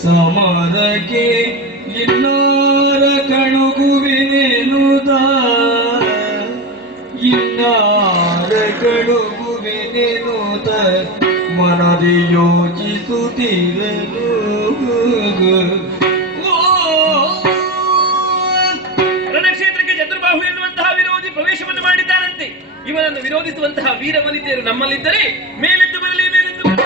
ಸಮರಕ್ಕೆ ಇನ್ನಾರ ಕಣುಗುವೆನೆನುದ ಇನ್ನಾರ ಕಣುಗುವೆನೆನುದ ಮನದಿ ಯೋಚಿಸುತ್ತಿರಲು ರಣಕ್ಷೇತ್ರಕ್ಕೆ ಚತುರ್ಬಾಹು ಎನ್ನುವಂತಹ ವಿರೋಧಿ ಪ್ರವೇಶವನ್ನು ಮಾಡಿದ್ದಾನಂತೆ. ಇವನನ್ನು ವಿರೋಧಿಸುವಂತಹ ವೀರ ವನಿತೆಯರು ನಮ್ಮಲ್ಲಿದ್ದರೆ ಮೇಲೆದ್ದು ಬರಲಿ, ಮೇಲೆದ್ದು ಬರಲಿ.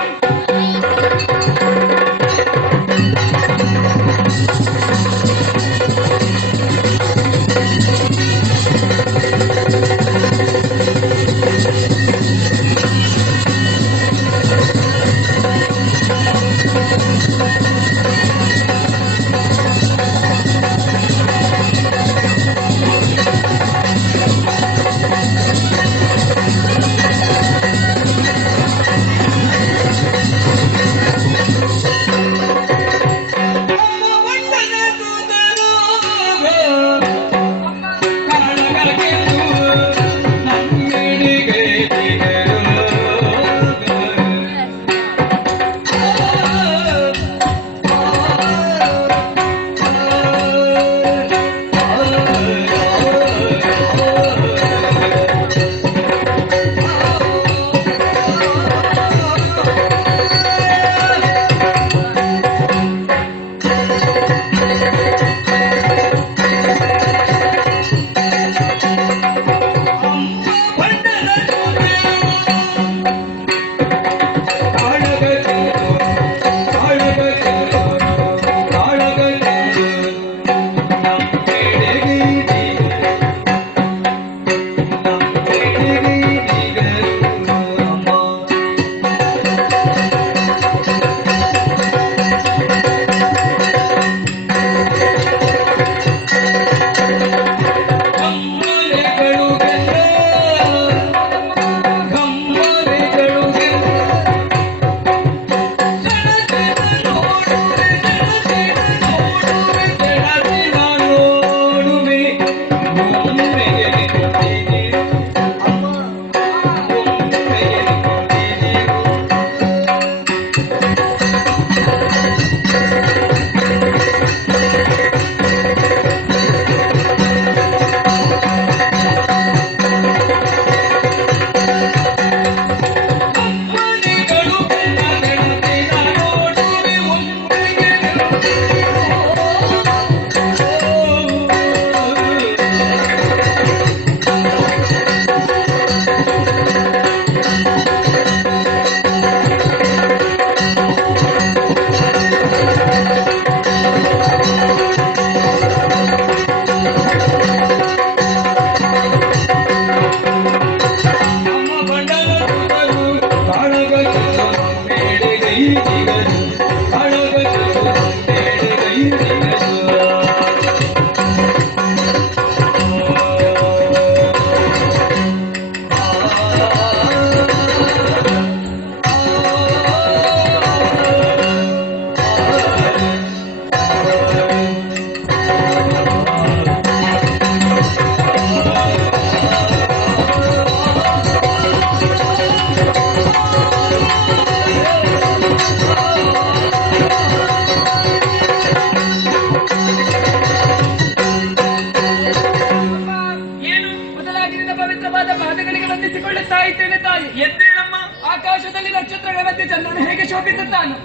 ಆಕಾಶದಲ್ಲಿ ನಕ್ಷತ್ರಗಳ ಮಧ್ಯೆ ಚಂದ್ರನು ಹೇಗೆ ಶೋಭಿಸುತ್ತಾನು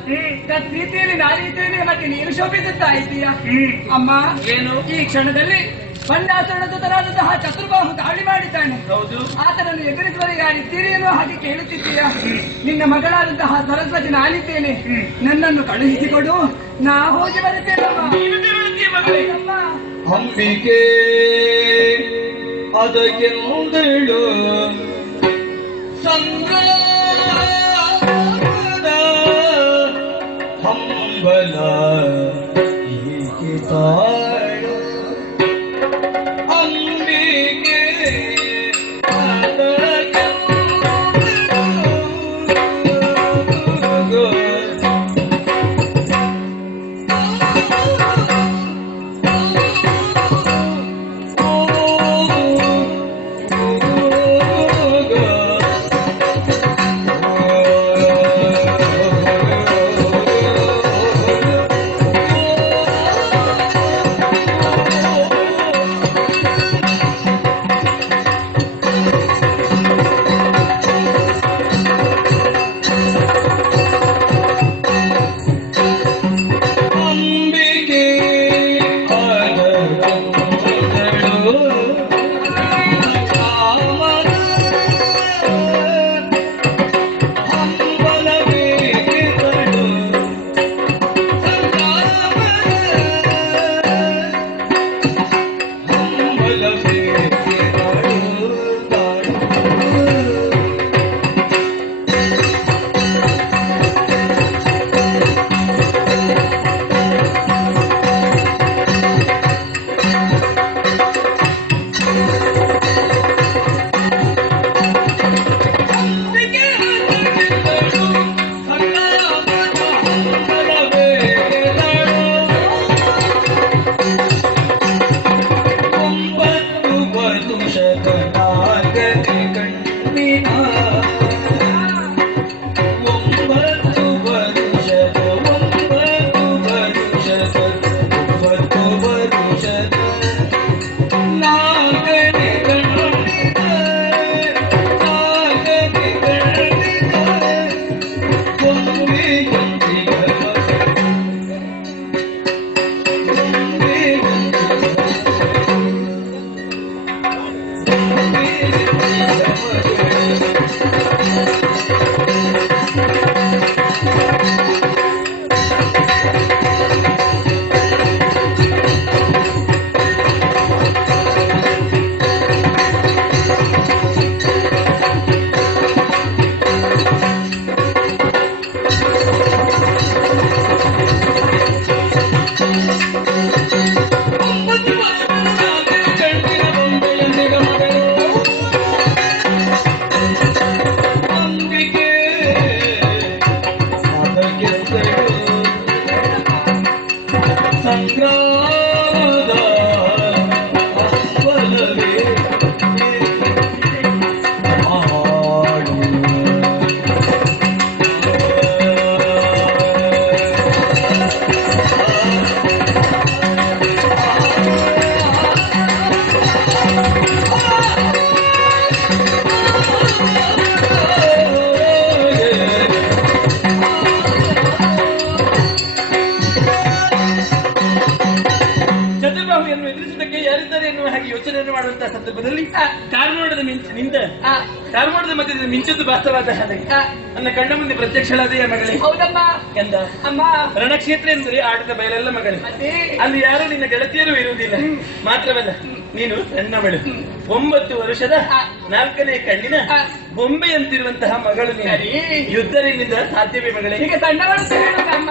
ರೀತಿಯಲ್ಲಿ ನಾರೀತಿಯಲ್ಲಿ ಮತ್ತೆ ನೀನು ಶೋಭಿಸುತ್ತಾ ಇದ್ದೀಯ ಅಮ್ಮ. ಏನು ಈ ಕ್ಷಣದಲ್ಲಿ ಬಣ್ಣಾಸುರನಾದಂತಹ ಚತುರ್ಬಾಹು ದಾಳಿ ಮಾಡಿದ್ದಾನೆ. ಹೌದು, ಆತನನ್ನು ಎದುರಿಸುವವರಿಗೆ ಯಾರಿದ್ದೀರಿ ಎನ್ನುವ ಹಾಗೆ ಕೇಳುತ್ತಿದ್ದೀಯ. ನಿನ್ನ ಮಗಳಾದಂತಹ ಸರಸ್ವತಿ ನಾನಿದ್ದೇನೆ, ನನ್ನನ್ನು ಕಳುಹಿಸಿಕೊಡು, ನಾ ಹೋಗಿ ಬರುತ್ತೇನಮ್ಮ. ಅಂಬಿಕೆ ಅದಕ್ಕೆಂದಳು ಸಂಗ್ರಾಮದ ಹಂಬಲ ಏಕೆ ತಾಳು ಅಂಬಿಕೆ ಸಂದರ್ಭದಲ್ಲಿ ಕಾರ್ಮೋಡದ ನಿಂತ ಆ, ಕಾರ್ಮೋಡದ ಮಧ್ಯದಲ್ಲಿ ಮಿಂಚದ್ದು ವಾಸ್ತವಾದ ಹಾಗೆ ಆ, ನನ್ನ ಕಣ್ಣ ಮುಂದೆ ಪ್ರತ್ಯಕ್ಷಳಾದೆಯ ಮಗಳೇ ಹೌದಮ್ಮ ಎಂದ ಅಮ್ಮ ರಣಕ್ಷೇತ್ರ ಎಂದರೆ ಆಟದ ಬಯಲೆಲ್ಲ ಮಗಳೇ ಮತ್ತೆ ಅಲ್ಲಿ ಯಾರು ನಿನ್ನ ಗೆಳತಿಯರು ಇರುವುದಿಲ್ಲ ಮಾತ್ರವಲ್ಲ ನೀನು ಸಣ್ಣವಳು 9 ವರ್ಷದ 4ನೇ ಕಣ್ಣಿನ ಬೊಂಬೆಯಂತಿರುವಂತಹ ಮಗಳು ನೀನು ಸರಿ. ಯುದ್ಧ ನಿನ್ನಿಂದ ಸಾಧ್ಯವೇ ಮಗಳೇ ಈಗ ಸಣ್ಣವಳು ಹೇಳುದಮ್ಮ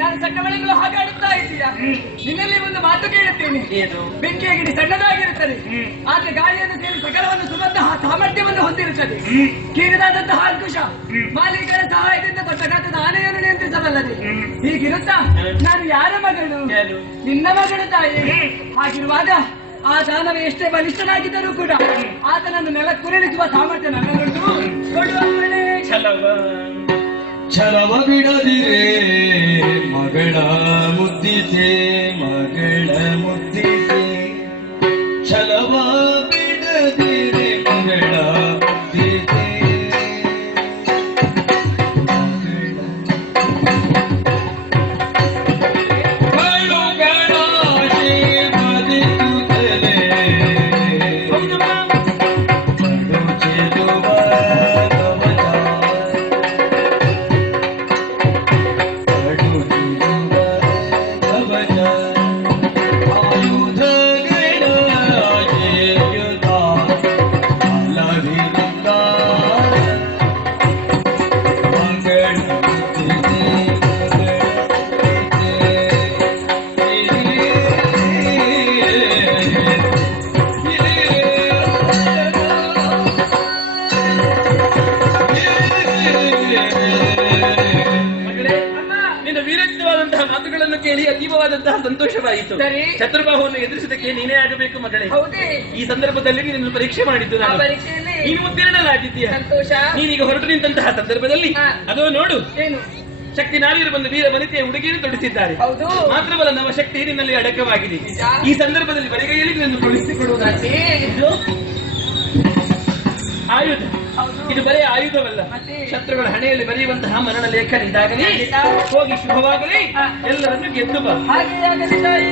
ನಾನು ಸಣ್ಣವಳಿಗಳು ಹಾಗಾಡುತ್ತಾ ಇದ್ದೀಯಾ ನಿನ್ನಲ್ಲಿ ಒಂದು ಮಾತು ಕೇಳುತ್ತೇನೆ ಏನು ಬೆಂಕಿಯ ಗಿಡಿ ಸಣ್ಣದಾಗಿರುತ್ತದೆ ಆದ್ರೆ ಗಾಳಿಯನ್ನು ಸೇರಿ ಸಕಲವನ್ನು ಸುಡುವಂತಹ ಸಾಮರ್ಥ್ಯವನ್ನು ಹೊಂದಿರುತ್ತದೆ ಕಿರಿದಾದಂತಹ ಅಂಕುಶ ಮಾಲೀಕರ ಸಹಾಯದಿಂದ ದೊಡ್ಡ ಗಾತ್ರದ ಆನೆಯನ್ನು ನಿಯಂತ್ರಿಸಬಲ್ಲದೆ ಹೀಗಿರುತ್ತಾ ನಾನು ಯಾರ ಮಗಳು ಯಾರು? ನಿನ್ನ ಮಗಳು ತಾಯಿ ಹಾಗಿರುವಾಗ ಆ ದಾನವ ಎಷ್ಟೇ ಬಲಿಷ್ಠನಾಗಿದ್ದರೂ ಕೂಡ ಆತನನ್ನು ನೆಲ ಕುರಳಿಸುವ ಸಾಮರ್ಥ್ಯ ನನ್ನದುಂಟು ಕೊಡುವ ಮಗಳೇ. ಛಲವ ಬಿಡದಿರೆ ಮಗಳ ಮುದ್ದಿಸೆ ಮಗಳ ಮುದ್ದಿಸೆ ಛಲವ ಬಿಡದಿರೆ ಮಗಳ ಮುದ್ದಿಸೆ ಕಳುಗಳಾಶೆ ಬದಿಸುತ್ತಲೇ ಕಡು ಚೆಲುವ ಕವಚ ಮಾತುಗಳನ್ನು ಕೇಳಿ ಅತೀವವಾದಂತಹ ಸಂತೋಷವಾಯಿತು. ಸರಿ. ಶತ್ರುಬಾಹುವನ್ನು ಎದುರಿಸುವುದಕ್ಕೆ ನೀನೇ ಆಗಬೇಕು ಮಗಳೇ. ಹೌದೇ ಈ ಸಂದರ್ಭದಲ್ಲಿ ನಿನ್ನನ್ನು ಪರೀಕ್ಷೆ ಮಾಡಿದ್ದು ಆ ನಾನು. ಪರೀಕ್ಷೆಯಲ್ಲಿ ನೀನು ಉತ್ತೀರ್ಣನಾಗಿದ್ದೀಯ. ಸಂತೋಷ. ನೀನೀಗ ಹೊರಟು ನಿಂತಹ ಸಂದರ್ಭದಲ್ಲಿ ಹಾ. ಅದೋ ನೋಡು ಏನು ಶಕ್ತಿ ನಾರಿಯರು ಬಂದು ವೀರ ವನಿತೆಯ ಉಡುಗೆಯನ್ನು ತೊಡಿಸಿದ್ದಾರೆ. ಹೌದು ಮಾತ್ರವಲ್ಲ ನಮ್ಮ ಶಕ್ತಿ ನಿನ್ನಲ್ಲಿ ಅಡಕವಾಗಿದೆ. ನಿಜ. ಈ ಸಂದರ್ಭದಲ್ಲಿ ಬರಿಗೈಯಲ್ಲಿ ನಿನ್ನನ್ನು ಕಳುಹಿಸಿಕೊಡುವುದಾಗಿ ಇದು ಆಯುಧ. ಹೌದು. ಇದು ಬರೀ ಆಯುಧವಲ್ಲ, ಮತ್ತೆ? ಶತ್ರುಗಳ ಹಣೆಯಲ್ಲಿ ಬರೆಯುವಂತಹ ಮರಣ ಲೇಖನ ಇದಾಗಲಿ ಖಂಡಿತ. ಹೋಗಿ ಶುಭವಾಗಲಿ ಹಾ. ಎಲ್ಲರನ್ನು ಗೆದ್ದು ಬಾ. ಹಾಗೆ ಆಗಲಿ ತಾಯಿ